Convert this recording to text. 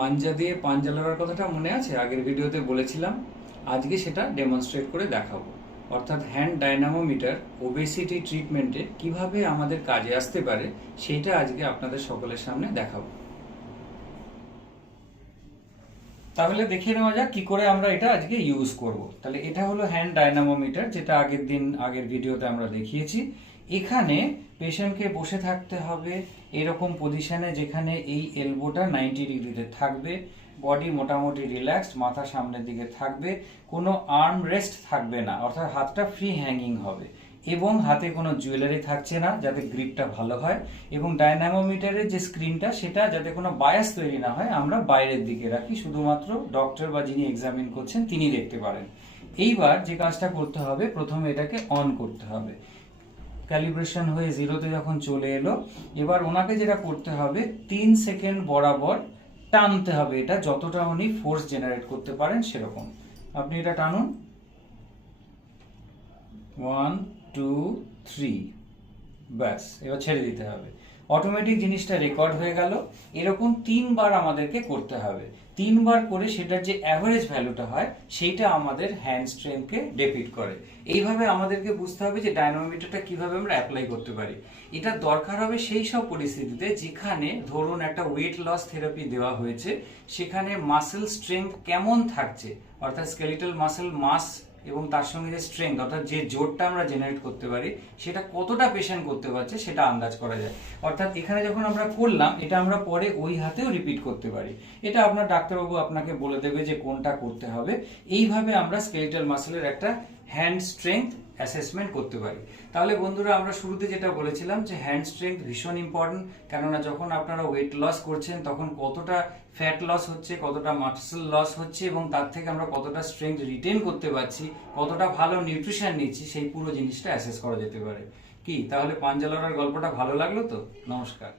মাঞ্জা দিয়ে পাঞ্জা লড়ার কথাটা মনে আছে? আগের ভিডিওতে বলেছিলাম। আজকে সেটা ডেমনস্ট্রেট করে দেখাবো। অর্থাৎ হ্যান্ড ডায়নামোমিটার ওবেসিটি ট্রিটমেন্টে কিভাবে আমাদের কাজে আসতে পারে সেইটা আজকে আপনাদের সকলের সামনে দেখাবো। তাহলে দেখে নেওয়া যাক কি করে আমরা এটা আজকে ইউজ করব। তাহলে এটা হলো হ্যান্ড ডায়নামোমিটার, যেটা আগের ভিডিওতে আমরা দেখিয়েছি। এখানে পেশেন্টকে বসে থাকতে হবে এরকম পজিশনে, যেখানে এই এলবোটা 90 ডিগ্রিতে থাকবে, বডি মোটামুটি রিল্যাক্সড, মাথা সামনের দিকে থাকবে, কোনো আর্ম রেস্ট থাকবে না, অর্থাৎ হাতটা ফ্রি হ্যাঙ্গিং হবে, এবং হাতে কোনো জুয়েলারি থাকছে না যাতে গ্রিপটা ভালো হয়, এবং ডায়নামোমিটারের যে স্ক্রিনটা সেটা যাতে কোনো বায়াস তৈরি না হয় আমরা বাইরের দিকে রাখি, শুধুমাত্র ডক্টর বা যিনি এক্সামিন করছেন তিনি দেখতে পারেন। এইবার যে কাজটা করতে হবে, প্রথমে এটাকে অন করতে হবে। ক্যালিব্রেশন হয়ে জিরোতে যখন চলে এলো, এবার ওনাকে যেটা করতে হবে 3 সেকেন্ড বরাবর টানতে হবে, এটা যতটা উনি ফোর্স জেনারেট করতে পারেন সেরকম। আপনি এটা টানুন, 1 2 3, ব্যাস, এবার ছেড়ে দিতে হবে। অটোমেটিক জিনিসটা রেকর্ড হয়ে গেল। এরকম 3 বার আমাদেরকে করতে হবে। 3 বার করে সেটার যে অ্যাভারেজ ভ্যালুটা হয় সেইটা আমাদের হ্যান্ড স্ট্রেংথকে ডিপিট করে। এইভাবে আমাদেরকে বুঝতে হবে যে ডায়নামোমিটারটা কিভাবে আমরা অ্যাপ্লাই করতে পারি। এটা দরকার হবে সেই সব পরিস্থিতিতে যেখানে ধরুন একটা ওয়েট লস থেরাপি দেওয়া হয়েছে, সেখানে মাসেল স্ট্রেংথ কেমন থাকছে, অর্থাৎ স্কেলিটাল মাসেল মাস এবং তার সঙ্গে যে স্ট্রেংথ, অর্থাৎ যে জোরটা আমরা জেনারেট করতে পারি সেটা কতটা পেশেন্ট করতে পারছে সেটা আন্দাজ করা যায়। অর্থাৎ এখানে যখন আমরা করলাম, এটা আমরা পরে ওই হাতেও রিপিট করতে পারি। এটা আপনার ডাক্তারবাবু আপনাকে বলে দেবে যে কোনটা করতে হবে। এইভাবে আমরা স্কেলিটাল মাসেলের একটা হ্যান্ড স্ট্রেংথ অ্যাসেসমেন্ট করতে পারি। তাহলে বন্ধুরা, আমরা শুরুতে যেটা বলেছিলাম যে হ্যান্ড স্ট্রেংথ ভীষণ ইম্পর্টেন্ট, কেননা যখন আপনারা ওয়েট লস করছেন তখন কতটা ফ্যাট লস হচ্ছে, কতটা মাসল লস হচ্ছে, এবং তার থেকে আমরা কতটা স্ট্রেংথ রিটেন করতে পারছি, কতটা ভালো নিউট্রিশন নিচ্ছি, সেই পুরো জিনিসটা অ্যাসেস করা যেতে পারে। কি তাহলে পাঞ্জা লড়ার গল্পটা ভালো লাগলো তো? নমস্কার।